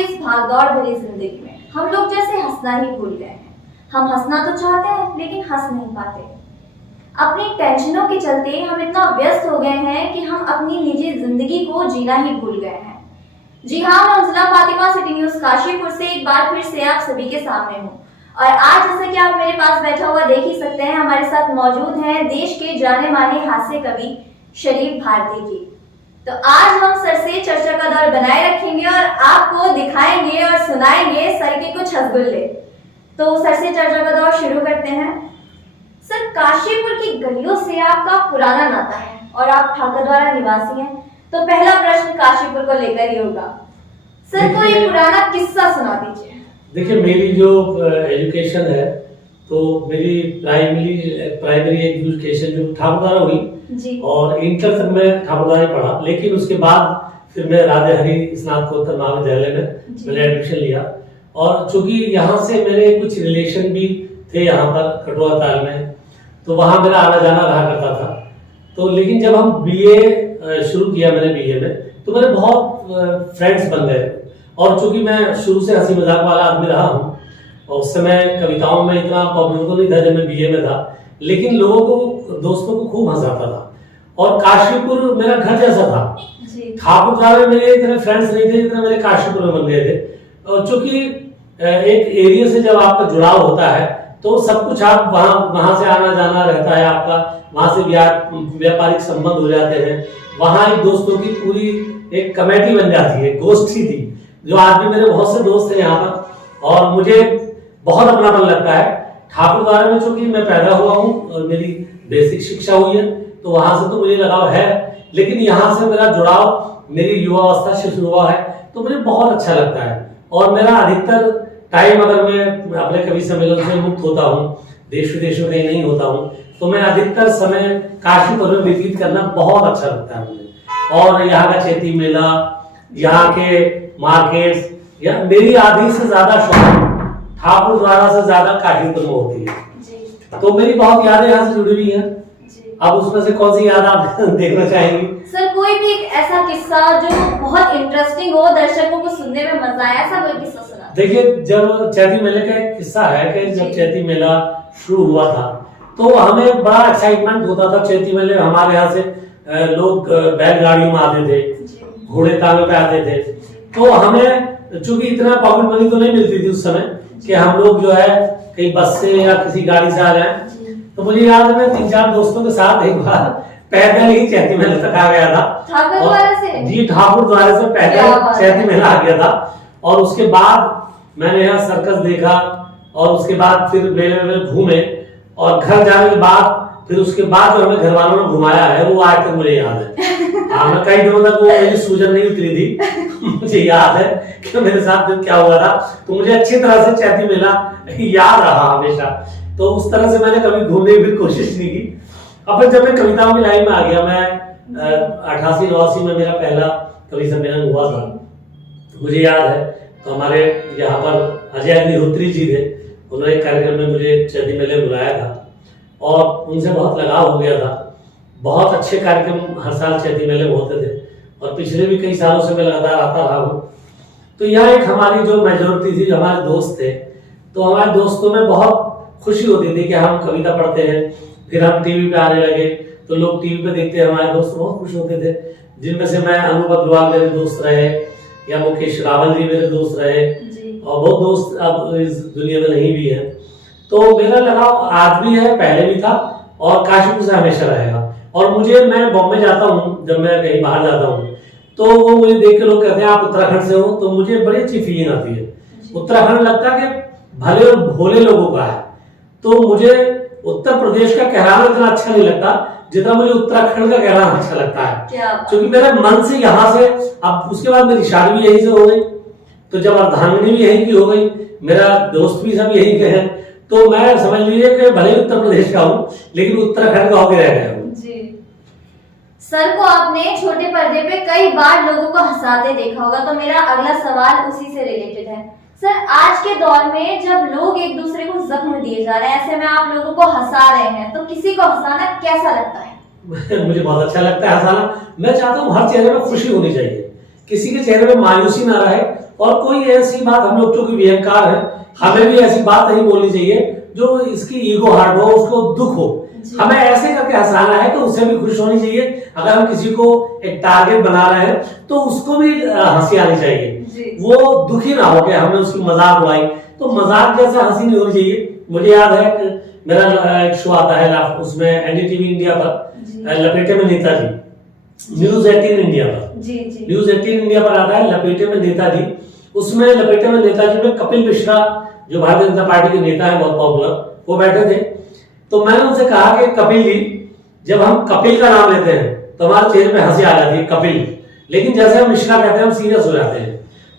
की इस भागदौड़ भरी जिंदगी में हम लोग जैसे हंसना ही भूल गए हैं। हम हंसना तो चाहते हैं लेकिन हंस नहीं पाते। अपनी टेंशनों के चलते हम इतना व्यस्त हो गए हैं कि हम अपनी निजी जिंदगी को जीना ही भूल गए हैं। जी हाँ, मैं मंजुला फातिमा सिटी न्यूज काशीपुर से एक बार फिर से आप सभी के सामने हूँ। और आज जैसे कि आप मेरे पास बैठा हुआ देख ही सकते हैं, हमारे साथ मौजूद हैं देश के जाने माने हास्य कवि शरीफ भारती जी। तो आज हम सर से चर्चा का दौर बनाए रखेंगे और आपको दिखाएंगे और सुनाएंगे सर के कुछ हंसगुल्ले। तो सर से चर्चा का दौर शुरू करते हैं। सर, काशीपुर की गलियों से आपका पुराना नाता है और आप ठाकरद्वारा निवासी हैं, तो पहला प्रश्न काशीपुर को लेकर ही होगा। सर, कोई पुराना किस्सा सुना दीजिए। देखिए, मेरी जो एजुकेशन है तो मेरी प्राइमरी एजुकेशन जो ठाकुरद्वारा हुई जी। और इंटर तक मैं ठाकुरद्वारा पढ़ा, लेकिन उसके बाद फिर मैं राधे हरि स्नातकोत्तर महाविद्यालय में मैंने एडमिशन लिया। और चूंकि यहाँ से मेरे कुछ रिलेशन भी थे यहाँ पर कटुआ ताल में, तो वहाँ मेरा आना जाना रहा करता था। तो लेकिन जब हम बीए शुरू किया मैंने बीए में, तो मेरे बहुत फ्रेंड्स बन गए। और चूंकि मैं शुरू से हंसी मजाक वाला आदमी रहा हूँ और उस समय कविताओं में इतना पॉपुलर तो नहीं था जब मैं बीए में था, लेकिन लोगों को, दोस्तों को खूब हंसाता था। और काशीपुर मेरा घर जैसा था। ठाकुरद्वारा में मेरे इतने फ्रेंड्स नहीं थे जितने मेरे काशीपुर में बन गए थे। और चूंकि एक एरिया से जब आपका जुड़ाव होता है तो सब कुछ आप वहां से आना जाना रहता है आपका, वहां से व्यापारिक संबंध हो जाते हैं। वहां एक दोस्तों की पूरी एक कमेटी बन जाती है, गोष्ठी थी, जो आज भी मेरे बहुत से दोस्त हैं यहाँ पर और मुझे बहुत अपनापन लगता है। ठाकुरद्वारा में चूंकि मैं पैदा हुआ हूँ और मेरी बेसिक शिक्षा हुई है, तो वहां से तो मुझे लगाव है, लेकिन यहाँ से मेरा जुड़ाव मेरी युवावस्था से शुरू हुआ है, तो मुझे बहुत अच्छा लगता है। और मेरा अधिकतर टाइम, अगर मैं अपने कवि सम्मेलन से मुक्त होता हूँ, देश विदेश में कहीं नहीं होता हूँ, तो मैं अधिकतर समय काशीपुर में व्यतीत करना बहुत अच्छा लगता है मुझे। और यहाँ का चैती मेला, यहाँ के मार्केट्स, या मेरी आधी से ज्यादा शौक ठाकुरद्वारा से ज्यादा काशीपुर में होती है। तो मेरी बहुत यादें यहाँ से जुड़ी हुई हैं। अब उसमें से कौन सी याद आप देखना चाहेंगी? सर, कोई भी एक ऐसा किस्सा जो बहुत इंटरेस्टिंग हो, दर्शकों को सुनने में मजा आया, ऐसा कोई किस्सा सुना। देखिए, जब चैती मेले का एक किस्सा है कि जब चैती मेला शुरू हुआ था तो हमें बड़ा एक्साइटमेंट होता था। चैती मेले हमारे यहाँ से लोग बैलगाड़ियों में आते थे, घोड़े तांगे पे आते थे। तो हमें चूंकि इतना पॉकेट मनी तो नहीं मिलती थी उस समय कि हम लोग जो है कहीं बस से या किसी गाड़ी से आ जाए। तो मुझे याद है मैं 3-4 दोस्तों के साथ एक बार पैदल ही चैती मेले तक आ गया था। ठाकुरद्वारा से? जी, ठाकुरद्वारा से पैदल चैती मेला आ गया था। और उसके बाद मैंने यहाँ सर्कस देखा और उसके बाद फिर मेले में घूमे और घर जाने के बाद फिर उसके बाद जो हमें घर वालों ने घुमाया है वो आज तक मुझे याद है। मैं कई दिनों तक वो मेरी सूजन नहीं उतरी थी। मुझे याद है कि मेरे साथ क्या हुआ था, तो मुझे अच्छी तरह से चैती मेला याद रहा हमेशा। तो उस तरह से मैंने कभी घूमने की कोशिश नहीं की। अब जब मैं कविताओं की लाइन में आ गया, मैं 88-89 में मेरा पहला कवि सम्मेलन हुआ था, मुझे याद है। तो हमारे यहाँ पर अजय अग्निहोत्री जी थे, उन्होंने एक कार्यक्रम में मुझे चैती मेले में बुलाया था और उनसे बहुत लगाव हो गया था। बहुत अच्छे कार्यक्रम हर साल चैती मेले में होते थे और पिछले भी कई सालों से मैं लगातार आता रहा हूँ। तो यहाँ एक हमारी जो मेजोरिटी थी, हमारे दोस्त थे, तो हमारे दोस्तों में बहुत खुशी होती थी कि हम कविता पढ़ते हैं। फिर हम टीवी पे आने लगे तो लोग टीवी पे देखते हैं, हमारे दोस्त बहुत खुश होते थे, जिनमें से मैं अनूप अग्रवाल मेरे दोस्त रहे, या मुकेश रावल जी मेरे दोस्त रहे, और बहुत दोस्त अब इस दुनिया में नहीं भी है। तो मेरा लगाव आज भी है, पहले भी था और काशीपुर से हमेशा रहेगा। और मैं बॉम्बे जाता हूँ, जब मैं कहीं बाहर जाता हूँ तो वो मुझे देख के लोग कहते हैं आप उत्तराखंड से हो, तो मुझे बड़ी अच्छी फीलिंग आती है। उत्तराखंड लगता है कि भले और भोले लोगों का है। तो मुझे उत्तर प्रदेश का कहराना इतना अच्छा नहीं लगता जितना मुझे उत्तराखंड का कहराना अच्छा लगता है, क्योंकि मेरे मन से यहाँ से। अब उसके बाद मेरी शादी भी यहीं से हो गई, तो जब अर्धांगिनी भी यहीं की हो गई, मेरा दोस्त भी सब यहीं के हैं, तो मैं समझ लीजिए कि भले ही उत्तर प्रदेश का हूँ लेकिन उत्तराखंड का होकर रह गया हूँ। सर को आपने छोटे पर्दे पे कई बार लोगों को हंसाते देखा होगा, तो मेरा अगला सवाल उसी से रिलेटेड है। सर, आज के दौर में जब लोग एक दूसरे को जख्म दिए जा रहे हैं, ऐसे में आप लोगों को हंसा रहे हैं, तो किसी को हंसाना कैसा लगता है? मुझे बहुत अच्छा लगता है हंसाना। मैं चाहता हूँ हर चेहरे में खुशी होनी चाहिए, किसी के चेहरे में मायूसी ना रहे और कोई ऐसी बात, हम लोग चूंकि विहंकार है, हमें भी ऐसी बात नहीं बोलनी चाहिए जो इसकी ईगो हर्ट हो, उसको दुख हो। हमें ऐसे करके हंसाना है कि उससे भी खुश होनी चाहिए। अगर हम किसी को एक टारगेट बना रहे हैं तो उसको भी हंसी आनी चाहिए, वो दुखी ना हो कि हमने उसकी मजाक उड़ाई। तो मजाक जैसा हंसी नहीं होनी चाहिए। मुझे याद है कि मेरा एक शो आता है उसमें एनडीटीवी इंडिया पर, लपेटे में नेताजी, न्यूज 18 इंडिया पर, न्यूज 18 इंडिया पर आता है लपेटे में नेताजी। उसमें लपेटे में नेताजी में कपिल मिश्रा जो भारतीय जनता पार्टी के नेता है, बहुत पॉपुलर, वो बैठे थे। तो मैंने उनसे कहा कि कपिल जी, जब हम कपिल का नाम लेते हैं तो हमारे चेहरे पे हंसी आ जाती है, कपिल, लेकिन जैसे हम मिश्रा कहते हैं हम सीरियस हो जाते हैं।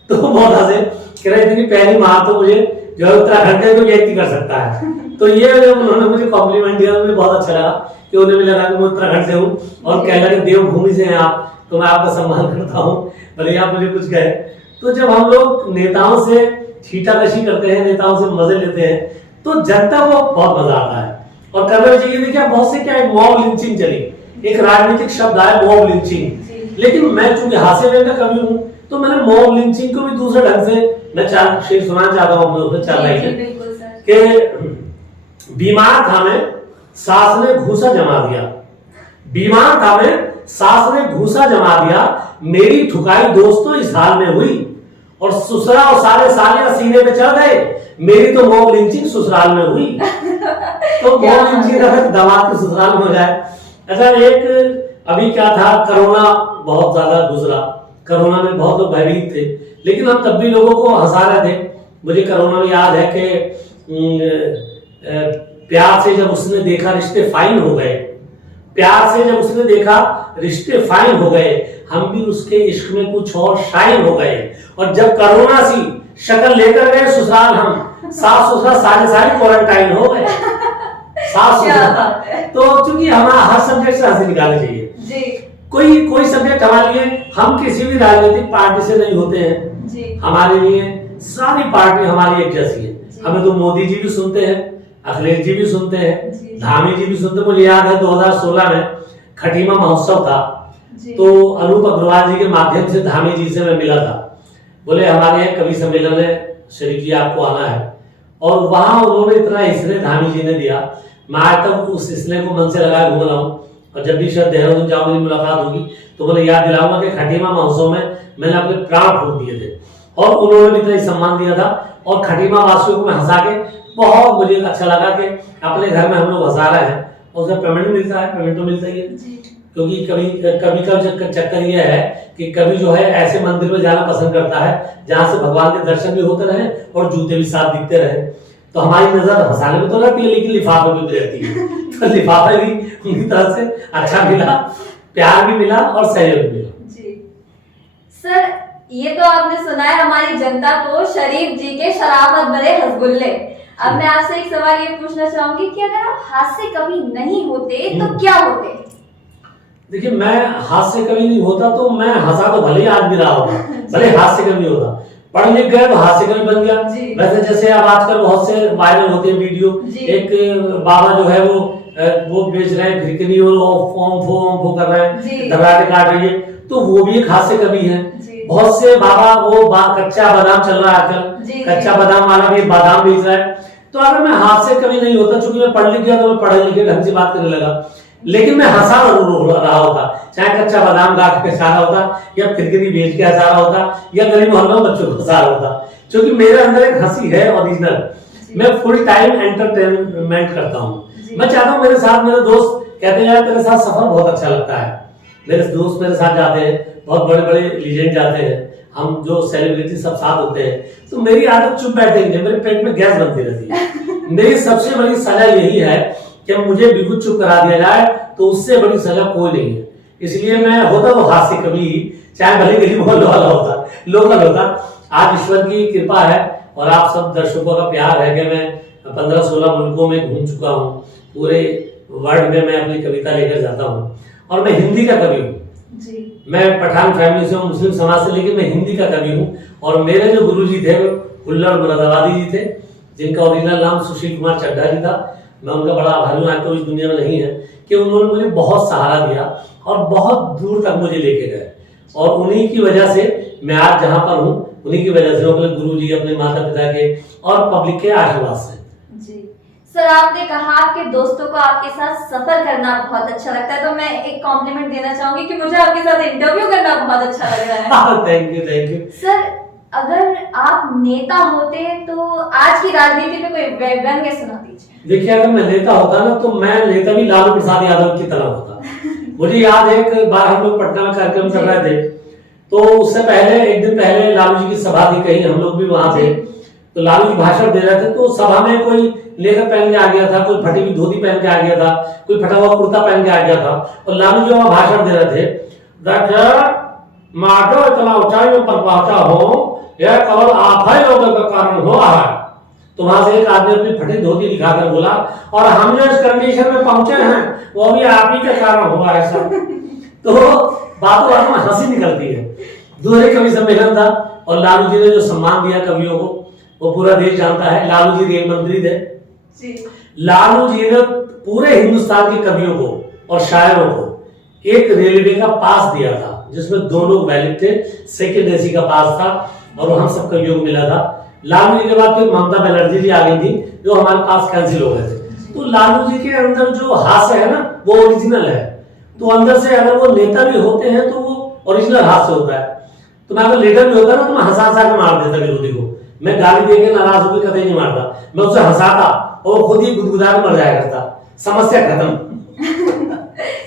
तो बहुत हंसे, कह रहे थे कि पहली मार तो मुझे जो है उत्तराखंड के कोई व्यक्ति कर सकता है। तो ये उन्होंने मुझे कॉम्प्लीमेंट दिया, मुझे बहुत अच्छा लगा कि उन्हें भी लगा कि मैं उत्तराखंड से हूँ और कह लगे देवभूमि से हैं आप, तो मैं आपका सम्मान करता हूँ, भले आप मुझे कुछ कहे। तो जब हम लोग नेताओं से छीटाकशी करते हैं, नेताओं से मजे लेते हैं, तो जनता को बहुत मजा आता है और करना चाहिए। देखिए बहुत से क्या है, मॉब लिंचिंग चली, एक राजनीतिक शब्द आया मॉब लिंचिंग, लेकिन मैं चूंकि हास्य व्यंग का कवि हूँ तो मैंने मॉब लिंचिंग को भी दूसरे ढंग से मैं चार शेर सुनाना चाहता हूँ अपने उसमें, चार लाइन कि बीमार था मैं, सास ने भूसा जमा दिया, बीमार था मैं, सास ने भूसा जमा दिया, मेरी ठुकाई दोस्तों इस हाल में हुई, और ससुरा और सारे सालियां सीने पे चढ़ गए, मेरी तो मॉब लिंचिंग ससुराल में हुई। तो मॉब लिंचिंग अगर दामाद के ससुराल में हो जाए। अच्छा, एक अभी क्या था, कोरोना बहुत ज्यादा गुजरा, कोरोना में बहुत लोग भयभीत थे, लेकिन हम तब भी लोगों को हंसा रहे थे। मुझे कोरोना में याद है कि प्यार से जब उसने देखा रिश्ते फाइन हो गए, प्यार से जब उसने देखा रिश्ते फाइन हो गए, हम भी उसके इश्क में कुछ और शाइन हो गए, और जब कोरोना सी शक्ल लेकर गए ससुराल हम, सास ससुरा सारे क्वारंटाइन हो गए। सास ससुरा तो चूंकि हमारा हर सब्जेक्ट से हंसी निकालनी चाहिए जी। कोई सब्जेक्ट हमारे लिए, हम किसी भी राजनीतिक पार्टी से नहीं होते हैं जी। हमारे लिए सारी पार्टी हमारी एक जैसी है। हमें तो मोदी जी भी सुनते हैं, अखिलेश जी भी सुनते हैं, धामी जी भी सुनते हैं। मुझे याद है 2016 में खटीमा महोत्सव था, तो अनूप अग्रवाल जी के माध्यम से धामी जी से मैं मिला था। बोले हमारे यहाँ कवि सम्मेलन है शरीफ जी, आपको आना है। और वहां उन्होंने इतना इसलिए धामी जी ने दिया, मैं आज तक उस इसलिए को मन से लगाए घूम रहा हूँ, और जब भी शायद देहरादून जाऊँ मेरी मुलाकात होगी तो मैंने याद दिलाऊंगा कि खटीमा महोत्सव में मैंने अपने प्राण फूंक दिए थे और उन्होंने भी इतना सम्मान दिया था। और खटीमा वासियों को मैं हंसा के बहुत मुझे अच्छा लगा कि अपने घर में हम लोग हंसा रहे हैं, और उसका पेमेंट मिलता है, पेमेंट तो मिलता ही है। क्योंकि कभी का चक्कर ये है कि कभी जो है ऐसे मंदिर में जाना पसंद करता है जहां से भगवान के दर्शन भी होते रहे और जूते भी साथ दिखते रहे। तो हमारी नजर हंसाने में तो रहती है, लेकिन लिफाफे में भी रहती है। तो लिफाफे भी उनकी तरफ से अच्छा मिला, प्यार भी मिला और सहयोग भी मिला जी। सर, ये तो आपने सुना है हमारी जनता को शरीफ जी के शराफत भरे हसगुल्ले। अब मैं आपसे एक सवाल ये पूछना चाहूंगी कि अगर आप हास्य कवि नहीं होते तो क्या होते? देखिए, मैं हास्य कवि नहीं होता तो मैं हंसा तो भले ही आज भी रहा होगा, भले हास्य कवि नहीं होता। पढ़ लिख गए तो हास्य कवि बन गया। वैसे जैसे अब आजकल बहुत से वायरल होते हैं वीडियो, एक बाबा जो है वो बेच रहे हैं घिरकनी और फोम कर रहे हैं, दबाटे काट रही है, तो वो भी एक हास्य कवि है। बहुत से बाबा कच्चा बादाम चल रहा है आजकल, कच्चा बादाम वाला भी बादाम बेच रहा है। तो अगर मैं हास्य कवि नहीं होता, चूंकि मैं पढ़ लिख गया तो मैं पढ़े लिखे ढंग से बात करने लगा, लेकिन मैं हंसा रहा होता, चाहे कच्चा बादाम गा के हंसा रहा होता या फिरकनी बेच के हंसा रहा होता या गली मोहल्लों में बच्चों को हंसा रहा होता, क्योंकि मेरे अंदर एक हंसी है ओरिजिनल। मैं फुल टाइम एंटरटेनमेंट करता हूँ। मैं चाहता हूँ मेरे साथ मेरे दोस्त कहते हैं तेरे साथ सफर बहुत अच्छा लगता है। मेरे दोस्त मेरे साथ जाते हैं, बहुत बड़े बड़े लीजेंड जाते हैं, हम जो सेलिब्रिटी सब साथ होते हैं, तो मेरी आदत चुप बैठेंगे, मेरे पेट में गैस बनती रहती है। मेरी सबसे बड़ी सजा यही है कि मुझे बिल्कुल चुप करा दिया जाए, तो उससे बड़ी सजा कोई नहीं है। इसलिए मैं होता तो हास्य कवि, चाहे भले गली मोहल्ले वाला होता, लोकल होता। आज ईश्वर की कृपा है और आप सब दर्शकों का प्यार है कि मैं 15-16 मुल्कों में घूम चुका हूँ, पूरे वर्ल्ड में मैं अपनी कविता लेकर जाता हूँ, और मैं हिंदी का कवि हूँ। मैं पठान फैमिली से हूँ, मुस्लिम समाज से, लेकिन मैं हिंदी का कवि हूँ। और मेरे जो गुरु जी थे हुल्लड़ मुरादाबादी जी थे, जिनका ओरिजिनल नाम सुशील कुमार चड्ढा जी था। मैं उनका बड़ा आभारी हूँ, आज तो इस दुनिया में नहीं है, कि उन्होंने मुझे बहुत सहारा दिया और बहुत दूर तक मुझे लेके गए, और उन्हीं की वजह से मैं आज जहाँ पर हूँ उन्हीं की वजह से, अपने गुरु जी, अपने माता पिता के और पब्लिक के आशीर्वाद से। जी सर, आपने कहा कि दोस्तों को आपके साथ सफर करना बहुत अच्छा लगता है, तो मैं एक कॉम्प्लीमेंट देना चाहूंगी कि मुझे आपके साथ इंटरव्यू करना बहुत अच्छा लग रहा है। Thank you, thank you. Sir, अगर आप नेता होते तो आज की राजनीति पे कोई व्यंग्य सुना दीजिए। देखिए, अगर मैं नेता होता ना तो मैं नेता भी लालू प्रसाद यादव की तरह होता। मुझे याद है एक बार हम लोग पटना में कार्यक्रम कर रहे थे, तो उससे पहले एक दिन पहले लालू जी की सभा थी कहीं, हम लोग भी वहां थे, तो लालू जी भाषण दे रहे थे, तो सभा में कोई लेकर पहन के आ गया था, कोई फटी हुई धोती पहन के आ गया था, कोई फटा हुआ कुर्ता पहन के आ गया था, और लालू जी वहां भाषण दे रहे थे, माधव इतना ऊंचाइयों पर पहुंचा हो, यह केवल आप ही लोगों का कारण हुआ है। तो वहां से एक आदमी अपनी फटी धोती दिखाकर बोला, और हम जो इस कंडीशन में पहुंचे हैं वो भी आप ही के कारण हुआ है सर। तो बातों बातों में हंसी निकलती है। दूसरे कवि सम्मेलन था और लालू जी ने जो सम्मान दिया कवियों को वो पूरा देश जानता है। लालू जी रेल मंत्री थे जी। लालू जी ने पूरे हिंदुस्तान के कवियों को और शायरों को एक रेलवे का पास दिया था, जिसमें 2 लोग वैलिड थे, सेकेंड एसी का पास था, और वो हम सब कवियों को मिला था। लालू जी के बाद फिर ममता बनर्जी जी आ गई थी, जो हमारे पास कैंसिल हो गए थे। तो लालू जी के अंदर जो हास्य है ना, वो ओरिजिनल है। तो अंदर से अगर वो नेता भी होते हैं तो वो ओरिजिनल हास्य होता है। तो मैं अगर लीडर भी होता ना तो मैं हंसा के मार देता विरोधी को। मैं गाली देके नाराज होकर कतई नहीं मारता, मैं उसे हंसाता और खुद ही गुदगुदा के मर जाया करता, समस्या खत्म।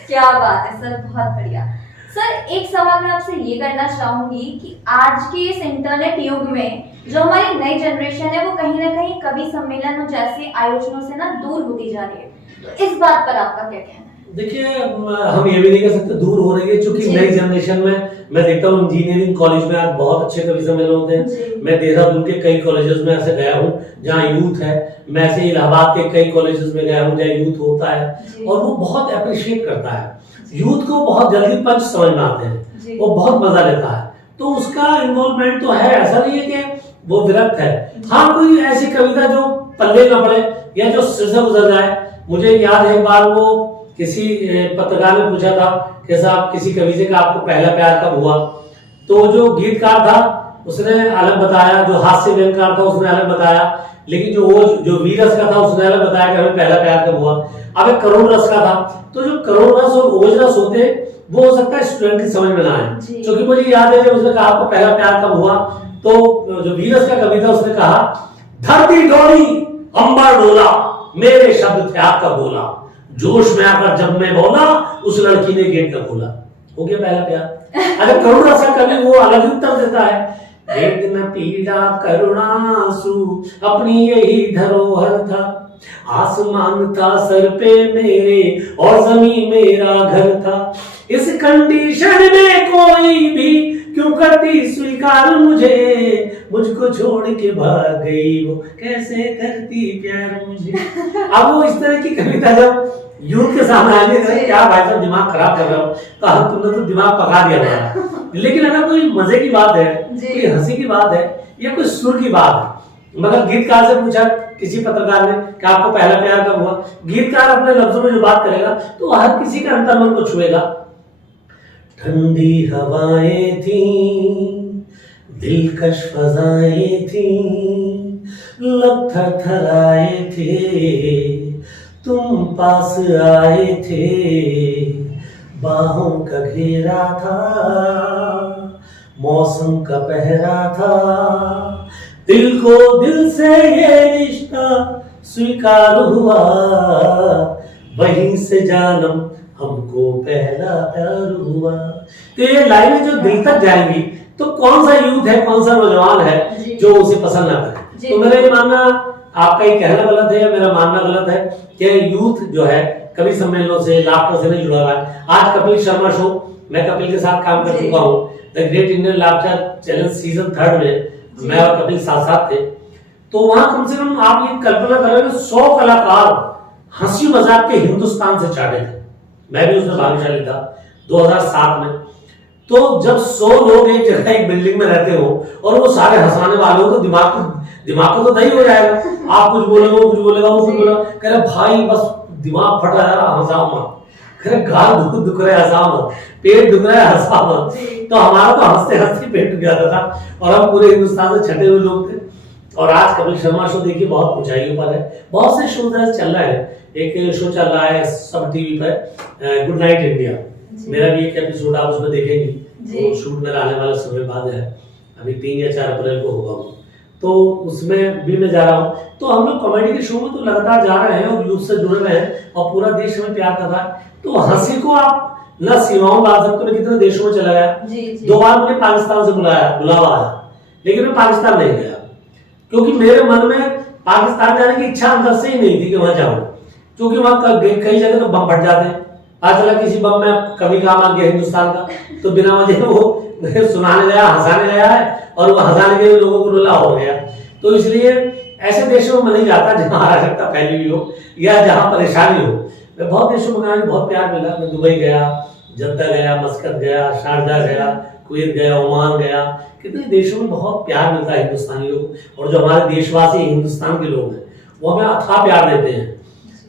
क्या बात है सर, बहुत बढ़िया। सर, एक सवाल मैं आपसे ये करना चाहूंगी कि आज के इस इंटरनेट युग में जो हमारी नई जनरेशन है वो कहीं ना कहीं कवि सम्मेलन जैसे आयोजनों से ना दूर होती जा रही है, तो इस बात पर आपका क्या कहना है? देखिए, हम ये भी नहीं कह सकते दूर हो रही है, क्योंकि नई जनरेशन में मैं देखता हूँ इंजीनियरिंग कॉलेज में आज बहुत अच्छे कवि सम्मेलन होते हैं। मैं देहरादून के कई कॉलेजेस में ऐसे गया हूँ जहाँ यूथ है, मैं ऐसे इलाहाबाद के कई कॉलेजेस में गया हूँ जहाँ यूथ होता है, और वो बहुत अप्रिशिएट करता है। यूथ को बहुत जल्दी पंच समझ में आते हैं, वो बहुत मजा लेता है, तो उसका इन्वॉल्वमेंट तो है। ऐसा नहीं है कि वो विरक्त है। हाँ, कोई ऐसी कविता जो पल्ले न पड़े या जो सिर से गुजर जाए। मुझे याद है एक बार वो किसी पत्रकार ने पूछा था कि साहब किसी कवि से का आपको पहला प्यार कब हुआ, तो जो गीतकार था उसने अलग बताया, जो हास्य व्यंग्यकार था उसने अलग बताया, लेकिन जो वीर रस का था उसने अलग बताया कि हमें पहला प्यार कब हुआ। अब एक करोड़ रस का था, तो जो करोड़ रस और ओज रस होते हैं वो हो सकता है स्टूडेंट की समझ में ना आए, क्योंकि मुझे याद है जब उसने कहा आपको पहला प्यार कब हुआ, तो जो वीर रस का कवि था उसने कहा, धरती डोली अंबर डोला, मेरे शब्द थे आपका बोला, जोश में आकर जब मैं बोला उस लड़की ने गेट न खोला। हो गया पहला प्यार। अगर करुण रस का कवि वो अलग ही उत्तर देता है, एक न पीड़ा करुणासु अपनी यही धरोहर था, आसमान था सर पे मेरे और जमीन मेरा घर था, इस कंडीशन में कोई भी क्यों करती स्वीकार मुझे, मुझको छोड़ के भाग गई वो कैसे करती प्यार मुझे। अब वो इस तरह की कविता जब यूथ के सामने आने लगे, क्या भाई साहब दिमाग खराब कर रहे हो, कहा तुमने तो दिमाग पका दिया हमारा। लेकिन अगर कोई मजे की बात है, कोई हंसी की बात है या कोई सुर की बात है, मगर गीतकार से पूछा किसी पत्रकार ने कि आपको पहला प्यार कब हुआ, गीतकार अपने लफ्जों में जो बात करेगा तो हर किसी का अंतर्मन को छुएगा। ठंडी हवाएं थी, दिलकश फजाएं थी, लब थरथराए थे, तुम पास आए थे, बाहों का घेरा था, मौसम का पहरा था, दिल को दिल से ये रिश्ता स्वीकार हुआ, वहीं से जानम हमको पहला प्यार हुआ। तो ये लाइनें जो दिल तक जाएंगी तो कौन सा यूथ है, कौन सा नौजवान है जो उसे पसंद ना करे। तो मेरा ये मानना, आपका ये कहना गलत है या मेरा मानना गलत है कि यूथ जो है कवि सम्मेलनों से लाफ्टर से नहीं जुड़ा हुआ है। आज कपिल शर्मा शो, मैं कपिल के साथ काम कर चुका हूँ, the great Indian laughter challenge season 3 में मैं और कपिल साथ साथ थे। तो वहां कम से कम आप ये कल्पना करें 100 कलाकार हंसी मजाक के हिंदुस्तान से चाटे थे, मैं भी उसमें भाग्यशाली था 2007 में। तो जब 100 लोग एक जगह एक बिल्डिंग में रहते हो और वो सारे हंसाने वाले हो तो दिमाग को तो दही हो जाएगा। आप कुछ बोलेगा, वो कुछ बोलेगा, वो कुछ बोलेगा, कह रहे भाई बस दिमाग फट रहा है, हंसाओ मत। अरे गाल दुख रहा है हंसा मत, पेट दुख रहा है हंसा मत। तो हमारा तो हंसते हंसते पेट दुख जाता था और हम पूरे हिंदुस्तान से छटे हुए लोग थे। और आज कपिल शर्मा शो देखिए बहुत ऊंचाइयों पर है, बहुत से शो चल रहे हैं। एक शो चल रहा है सब टीवी पर, गुड नाइट इंडिया, मेरा भी एक एपिसोड आप उसमें देखेंगे। तो शूट मेरा आने वाला समय बाद है, अभी 3 या 4 अप्रैल को होगा वो, तो उसमें भी मैं जा रहा हूँ। तो हम लोग कॉमेडी के शो में तो लगातार जा रहे हैं और यूथ से जुड़े हुए हैं और पूरा देश हमें प्यार कर रहा है। तो हंसी को आप न सीमाओं में बांध सकते। मैं कितने देशों में चला गया, 2 बार मुझे पाकिस्तान से बुलावा आया, लेकिन मैं पाकिस्तान नहीं गया क्योंकि मेरे मन में पाकिस्तान जाने की इच्छा अंदर से ही नहीं थी कि वहां जाऊं, क्योंकि वहां कई जगह तो बम फट जाते हैं। आज चला किसी बम में कभी काम आ गया हिंदुस्तान का, तो बिना वजह वो सुनाने गया, हंसाने गया है और वो हंसाने के लोगों को रुला हो गया। तो इसलिए ऐसे देशों में नहीं जाता जहाँ अराजकता फैली हुई हो या जहाँ परेशानी हो। मैं बहुत देशों में गया, बहुत प्यार मिला। मैं दुबई गया, जद्दा गया, मस्कत गया, शारजा गया, कुवैत गया, ओमान गया, कितने देशों में बहुत प्यार मिलता है हिंदुस्तानी लोग। और जो हमारे देशवासी हिंदुस्तान के लोग हैं वो हमें अथाह प्यार देते हैं।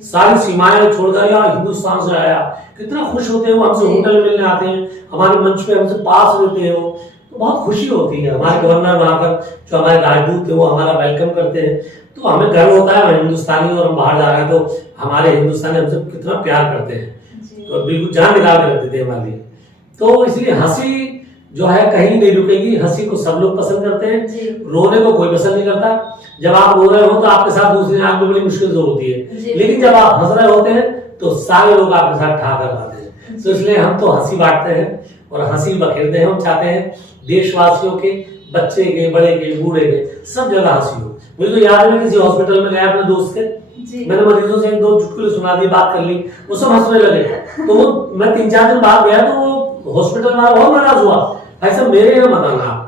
सारी सीमाएं छोड़कर यार हिंदुस्तान से आया, कितना खुश होते हैं वो। हमसे होटल में मिलने आते हैं, हमारे मंच पे हमसे पास रहते हैं वो, तो बहुत खुशी होती है। हमारे गवर्नर वहां पर जो हमारे राजदूत थे वो हमारा वेलकम करते हैं, तो हमें गर्व होता है हम हिंदुस्तानी और हम बाहर जा रहे हैं तो हमारे हिंदुस्तानी हमसे कितना प्यार करते हैं, तो बिल्कुल जान निकाल के रखते थे हमारे लिए। तो इसलिए हंसी जो है कहीं नहीं रुकेगी। हंसी को सब लोग पसंद करते हैं, रोने को कोई पसंद नहीं करता। जब आप रो रहे हो तो आपके साथ दूसरे आंख में बड़ी मुश्किल से होती है, लेकिन जब आप हंस रहे होते हैं तो सारे लोग आपके साथ ठाकर आते हैं। तो इसलिए हम तो हंसी बांटते हैं और हंसी बखेरते हैं। हम चाहते हैं देशवासियों के, बच्चे के, बड़े के, बूढ़े के, सब जगह हंसी हो। मुझे तो याद है किसी हॉस्पिटल में गया अपने दोस्त के, मैंने मरीजों से 1-2 चुटकुले सुना दी, बात कर ली, वो सब हंसने लगे। तो वो मैं 3-4 दिन बाद गया तो वो हॉस्पिटल वाला बहुत नाराज हुआ, भाई साहब मेरे यहाँ मत आना।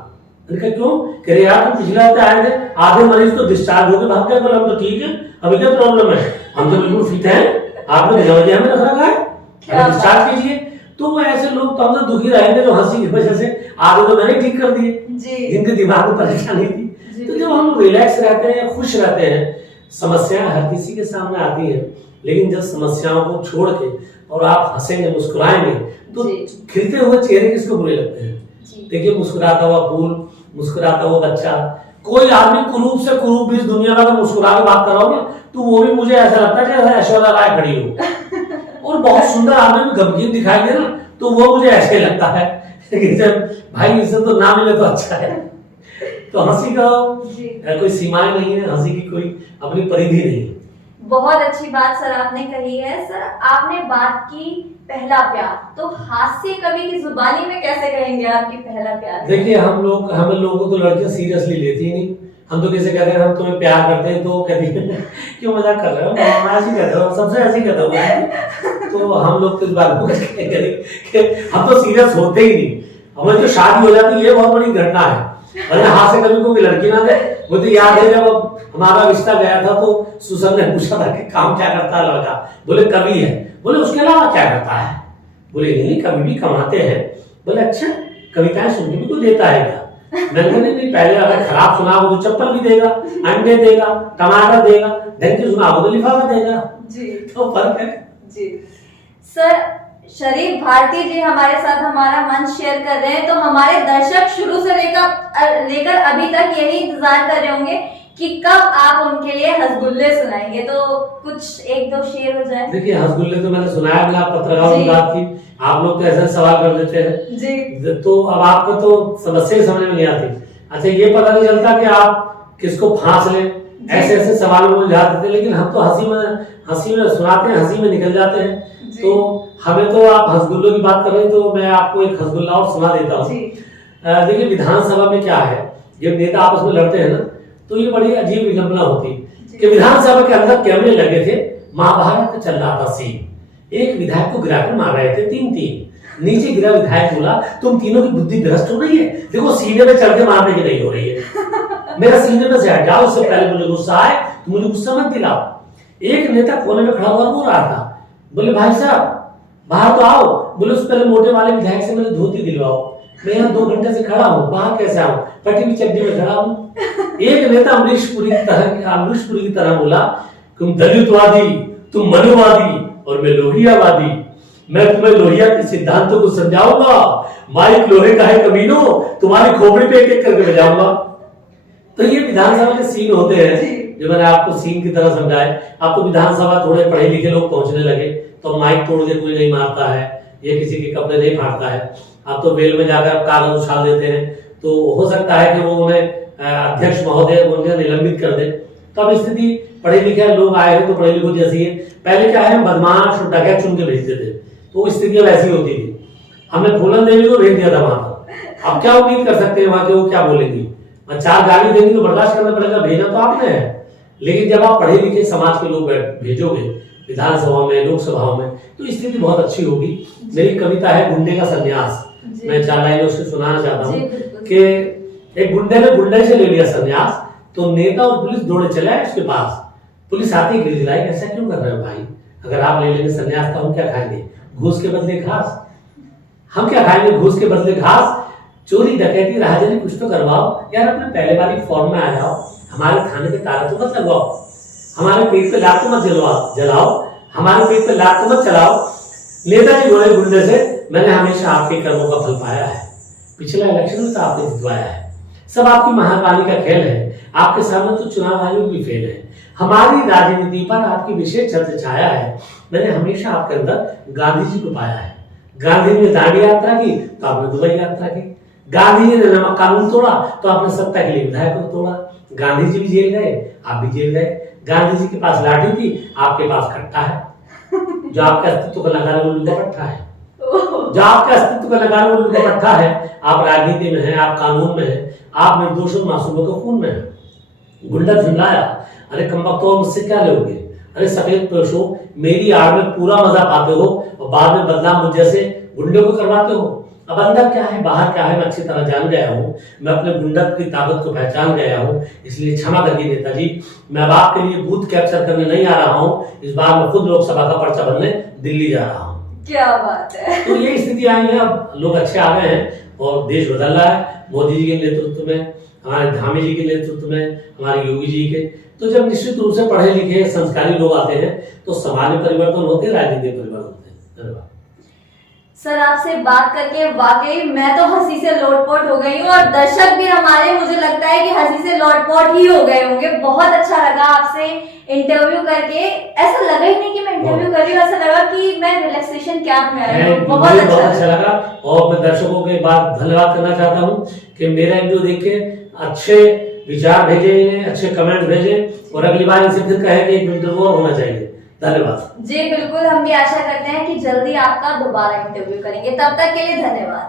मैंने कहा क्यों? कह रहे यार तुम पिछले हफ्ते आए थे, आधे मरीज तो डिस्चार्ज होकर भाग गए, हम तो ठीक है, अभी क्या प्रॉब्लम है, हम तो बिल्कुल फिट हैं, आपने बिना में रख रखा है, डिस्चार्ज कीजिए। तो वो ऐसे लोग तो हमसे दुखी रहेंगे जो हंसी की वजह से आधे तो मैंने ठीक कर दिए, जिनके दिमाग में परेशानी थी। तो जब हम रिलैक्स रहते हैं, खुश रहते हैं, समस्याएं हर किसी के सामने आती हैं, लेकिन जब समस्याओं को छोड़ के और आप हंसेंगे, मुस्कुराएंगे, तो खिलते हुए चेहरे किसको बुरे लगते हैं? देखिए मुस्कुराता हुआ फूल, मुस्कुराता हुआ बच्चा, कोई आदमी कुरूप से कुरूप भी इस दुनिया में अगर मुस्कुरा के बात कर रहा हो ना, तो वो भी मुझे ऐसा लगता है जैसे ऐश्वर्या राय खड़ी हो। और बहुत सुंदर आदमी में गमगीन दिखाई दे ना, तो वो मुझे ऐसे लगता है भाई इससे तो ना मिले तो अच्छा है। तो हंसी का कोई सीमाएं नहीं है, हंसी की कोई अपनी परिधि नहीं है। बहुत अच्छी बात सर आपने कही है। सर आपने बात की पहला प्यार, तो हास्य कवि की जुबानी में कैसे कहेंगे आपकी पहला प्यार? देखिए हम लोगों को तो लड़कियां सीरियसली लेती ही नहीं। हम तो कैसे कहते हैं हम तुम्हें प्यार करते हैं, तो कहती है क्यों मजाक कर रहे हो, मैं ऐसे कहता हूँ, सबसे ऐसे कहता हूँ। तो हम लोग तो इस बात को हम तो सीरियस होते ही नहीं। हमारी जो शादी हो जाती है ये बहुत बड़ी घटना है। और हास्य कवि को भी लड़की ना दे। मुझे याद है जब हमारा रिश्ता गया था तो सुसन ने पूछा था कि काम क्या करता है लड़का, बोले कवि है। बोले उसके अलावा क्या करता है? बोले नहीं कवि भी कमाते हैं। बोले अच्छा कविताएं सुनने भी को देता है क्या? मैंने कहा नहीं, पहले अगर खराब सुना हो तो चप्पल भी देगा, अंडे देगा, टमाटर देगा, ढंग की सुना हो तो लिफाफा देगा। तो फर्क है जी। सर शरीफ भारती जी हमारे साथ हमारा मंच शेयर कर रहे हैं, तो हमारे दर्शक शुरू से लेकर अभी तक यही इंतजार कर रहे होंगे कि कब आप उनके लिए हंसगुल्ले सुनाएंगे। तो कुछ 1-2 शेर हो जाए। देखिए हंसगुल्ले तो मैंने सुनाया, आप पत्रकारों की बात की, आप लोग तो ऐसे सवाल कर देते हैं जी, तो अब आपको तो समस्या समझ में नहीं आती। अच्छा ये पता नहीं चलता कि आप किसको फांस लें, ऐसे ऐसे सवालों में उलझा देते, लेकिन हम तो हंसी में सुनाते हैं, हंसी में निकल जाते हैं। तो हमें तो आप हंसगुल्लों की बात कर रहे हैं, तो मैं आपको एक हंसगुल्ला और सुना देता हूँ। देखिए विधानसभा में क्या है, जब नेता आपस में लड़ते हैं ना, तो ये बड़ी अजीब विडंबना होती कि विधानसभा के अंदर कैमरे लगे थे, महाभारत का चल रहा था सीन। एक विधायक को गिराकर मार रहे थे 3-3। नीचे गिरा विधायक बोला तुम तीनों की बुद्धि भ्रष्ट हो रही है, देखो सीने में चढ़ के मारने की नहीं हो रही है, मेरा सीने में से हटाओ, उससे पहले मुझे गुस्सा आए तो मुझे गुस्सा मत दिलाओ। एक नेता कोने में खड़ा हुआ रो रहा था, बोले भाई साहब बाहर तो आओ। बोले उससे पहले मोटे वाले विधायक से मेरे धोती दिलवाओ, मैं यहाँ 2 घंटे से खड़ा हूँ, बाहर कैसे आऊँ, फटी हुई चड्डी में खड़ा हूँ। एक नेता अमरीश पुरी की तरह बोला तुम दलितवादी, तुम मनुवादी और मैं लोहियावादी। मैं तुम्हें लोहिया के सिद्धांतों को समझाऊंगा, माइक लोहे का है कमीनो, तुम्हारी खोपड़ी पे एक एक करके बजाऊंगा। तो ये विधानसभा के सीन होते हैं जो मैंने आपको सीन की तरह समझाए। अब तो विधानसभा थोड़े पढ़े लिखे लोग पहुंचने लगे, तो माइक तोड़ के कोई नहीं मारता है, ये किसी के कपड़े नहीं फाड़ता है। अब तो बेल में जाकर कागज उछाल देते हैं, तो हो सकता है कि वो उन्हें अध्यक्ष महोदय उन्हें निलंबित कर दे। तो अब स्थिति पढ़े लिखे लोग आए हैं तो पढ़े लिखों जैसी है। पहले क्या है, बदमाश और डकैत चुन के भेजते थे, तो स्थितियां वैसी होती थी। हमने फूलन देवी को भेज दिया था वहां पर, अब क्या उम्मीद कर सकते हैं वहां के वो क्या बोलेंगी। 4 गाली देंगी तो बर्दाश्त करना पड़ेगा, भेजना तो आपने है। लेकिन जब आप पढ़े लिखे समाज के लोग भेजोगे विधानसभा में, लोकसभाओं में, तो स्थिति बहुत अच्छी होगी। मेरी कविता है गुंडे का संन्यास, मैं 4 लाइनें उससे सुनाना चाहता हूँ कि एक गुंडे ने गुंडे से ले लिया संन्यास, तो नेता और पुलिस दौड़े चले आए उसके पास। पुलिस आती गिड़गिड़ाई, ऐसा क्यों कर रहे हो भाई, अगर आप ले लेंगे संन्यास तो हम क्या खाएंगे, घूस के बदले घास। हम क्या खाएंगे, घूस के बदले घास। चोरी डकैती राहजनी कुछ तो करवाओ यार, अपने पहले वाली फॉर्म में आ जाओ, हमारे खाने पे ताला तो मत लगवाओ, हमारे पेट पे लात तो मत जलाओ, हमारे पेट पे लात तो मत चलाओ। नेताजी बोले गुंडे से, मैंने हमेशा आपके कर्मों का फल पाया है, पिछला इलेक्शन में तो आपने जितवाया है, सब आपकी महाकाली का खेल है, आपके सामने तो चुनाव आयोग भी फेल है, हमारी राजनीति पर आपकी विशेष छत्र छाया है, मैंने हमेशा आपके अंदर गांधी जी को पाया है। गांधी जी ने दांडी यात्रा की तो आपने दुबई यात्रा की, गांधी जी ने नमक कानून तोड़ा तो आपने सत्ता के लिए विधायकों को तोड़ा। गांधी जी भी जेल गए, आप भी जेल गए। गांधी जी के पास लाठी थी, आपके पास कट्टा है, जो आपके अस्तित्व का नकारा उल्लू का पट्टा है, जो आपके अस्तित्व का नकारा उल्लू का पट्टा है। आप राजनीति में हैं, आप कानून में हैं, आप निर्दोषों मासूमों के खून में हैं। गुंडा झुंडाया, अरे कमबख्तों मुझसे क्या लोगे, अरे सफेद पोशो, मेरी आड़ में पूरा मजा पाते हो और बाद में बदनाम मुझ जैसे गुंडे को करवाते हो। अब अंदर क्या है बाहर क्या है मैं अच्छी तरह जान गया हूँ, मैं अपने गुंडक की ताकत को पहचान गया हूँ, इसलिए क्षमा करिए नेताजी, मैं अब आपके लिए बूथ कैप्चर करने नहीं आ रहा हूँ, इस बार मैं खुद लोकसभा का पर्चा बनने दिल्ली जा रहा हूँ। क्या बात है। तो ये स्थिति आई है, अब लोग अच्छे आ गए हैं और देश बदल रहा है मोदी जी के नेतृत्व में, हमारे धामी जी के नेतृत्व में, हमारे योगी जी के। तो जब निश्चित रूप से पढ़े लिखे संस्कारी लोग आते हैं तो समाज में परिवर्तन होते हैं, राजनीति में परिवर्तन होते हैं। धन्यवाद सर, आपसे बात करके वाकई मैं तो हंसी से लोटपोट हो गई हूँ और दर्शक भी हमारे, मुझे लगता है कि हंसी से लोटपोट ही हो गए होंगे। बहुत अच्छा लगा आपसे इंटरव्यू करके, ऐसा लगा ही नहीं कि मैं इंटरव्यू कर रही हूँ, ऐसा लगा कि मैं रिलैक्सेशन कैंप में आई हूँ। बहुत अच्छा लगा। और मैं दर्शकों के बाद धन्यवाद करना चाहता हूँ कि मेरा इंटरव्यू देख के अच्छे विचार भेजे, अच्छे कमेंट भेजे और अगली बार इनसे फिर कहे कि एक इंटरव्यू होना चाहिए। धन्यवाद जी। बिल्कुल, हम भी आशा करते हैं कि जल्दी आपका दोबारा इंटरव्यू करेंगे। तब तक के लिए धन्यवाद।